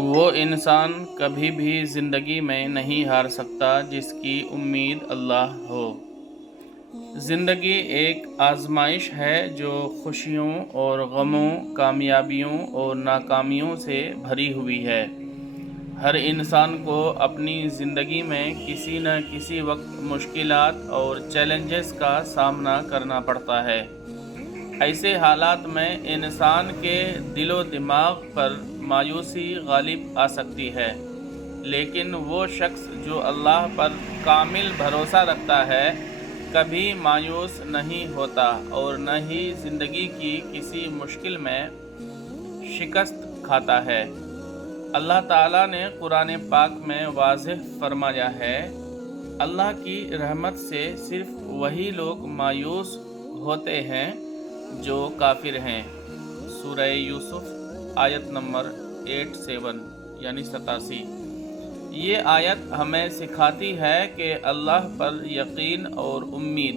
وہ انسان کبھی بھی زندگی میں نہیں ہار سکتا جس کی امید اللہ ہو۔ زندگی ایک آزمائش ہے جو خوشیوں اور غموں، کامیابیوں اور ناکامیوں سے بھری ہوئی ہے۔ ہر انسان کو اپنی زندگی میں کسی نہ کسی وقت مشکلات اور چیلنجز کا سامنا کرنا پڑتا ہے۔ ایسے حالات میں انسان کے دل و دماغ پر مایوسی غالب آ سکتی ہے، لیکن وہ شخص جو اللہ پر کامل بھروسہ رکھتا ہے کبھی مایوس نہیں ہوتا اور نہ ہی زندگی کی کسی مشکل میں شکست کھاتا ہے۔ اللہ تعالیٰ نے قرآن پاک میں واضح فرمایا ہے، اللہ کی رحمت سے صرف وہی لوگ مایوس ہوتے ہیں جو کافر ہیں۔ سورہ یوسف آیت نمبر 87 یعنی 87۔ یہ آیت ہمیں سکھاتی ہے کہ اللہ پر یقین اور امید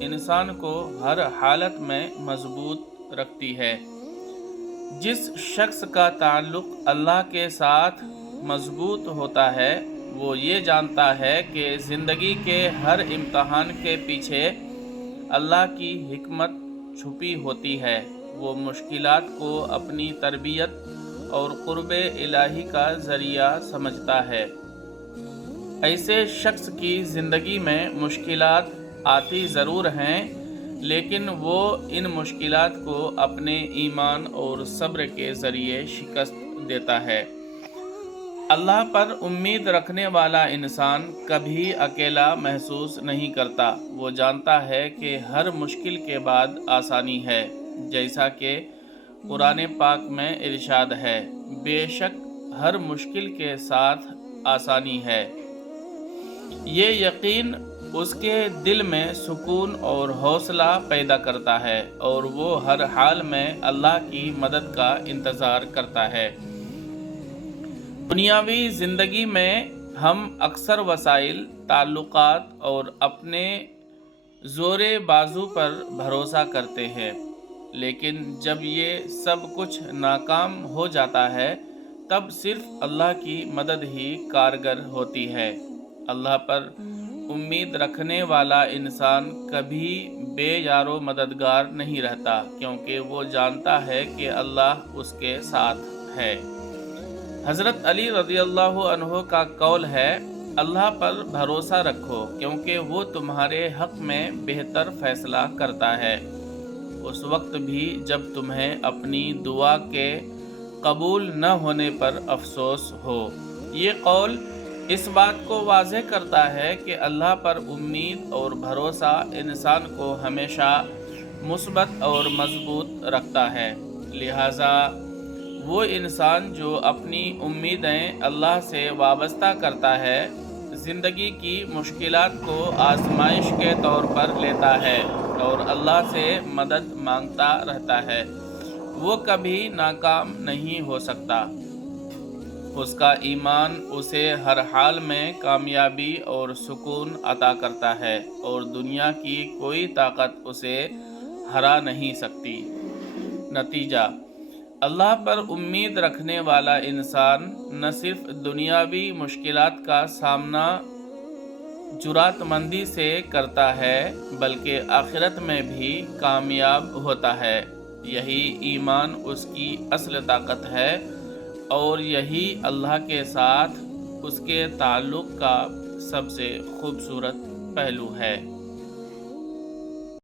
انسان کو ہر حالت میں مضبوط رکھتی ہے۔ جس شخص کا تعلق اللہ کے ساتھ مضبوط ہوتا ہے وہ یہ جانتا ہے کہ زندگی کے ہر امتحان کے پیچھے اللہ کی حکمت چھپی ہوتی ہے۔ وہ مشکلات کو اپنی تربیت اور قرب الہی کا ذریعہ سمجھتا ہے۔ ایسے شخص کی زندگی میں مشکلات آتی ضرور ہیں، لیکن وہ ان مشکلات کو اپنے ایمان اور صبر کے ذریعے شکست دیتا ہے۔ اللہ پر امید رکھنے والا انسان کبھی اکیلا محسوس نہیں کرتا۔ وہ جانتا ہے کہ ہر مشکل کے بعد آسانی ہے، جیسا کہ قرآن پاک میں ارشاد ہے، بے شک ہر مشکل کے ساتھ آسانی ہے۔ یہ یقین اس کے دل میں سکون اور حوصلہ پیدا کرتا ہے اور وہ ہر حال میں اللہ کی مدد کا انتظار کرتا ہے۔ دنیاوی زندگی میں ہم اکثر وسائل، تعلقات اور اپنے زور بازو پر بھروسہ کرتے ہیں، لیکن جب یہ سب کچھ ناکام ہو جاتا ہے تب صرف اللہ کی مدد ہی کارگر ہوتی ہے۔ اللہ پر امید رکھنے والا انسان کبھی بے یار و مددگار نہیں رہتا، کیونکہ وہ جانتا ہے کہ اللہ اس کے ساتھ ہے۔ حضرت علی رضی اللہ عنہ کا قول ہے، اللہ پر بھروسہ رکھو کیونکہ وہ تمہارے حق میں بہتر فیصلہ کرتا ہے، اس وقت بھی جب تمہیں اپنی دعا کے قبول نہ ہونے پر افسوس ہو۔ یہ قول اس بات کو واضح کرتا ہے کہ اللہ پر امید اور بھروسہ انسان کو ہمیشہ مثبت اور مضبوط رکھتا ہے۔ لہٰذا وہ انسان جو اپنی امیدیں اللہ سے وابستہ کرتا ہے، زندگی کی مشکلات کو آزمائش کے طور پر لیتا ہے اور اللہ سے مدد مانگتا رہتا ہے، وہ کبھی ناکام نہیں ہو سکتا۔ اس کا ایمان اسے ہر حال میں کامیابی اور سکون عطا کرتا ہے اور دنیا کی کوئی طاقت اسے ہرا نہیں سکتی۔ نتیجہ: اللہ پر امید رکھنے والا انسان نہ صرف دنیاوی مشکلات کا سامنا جرأت مندی سے کرتا ہے بلکہ آخرت میں بھی کامیاب ہوتا ہے۔ یہی ایمان اس کی اصل طاقت ہے اور یہی اللہ کے ساتھ اس کے تعلق کا سب سے خوبصورت پہلو ہے۔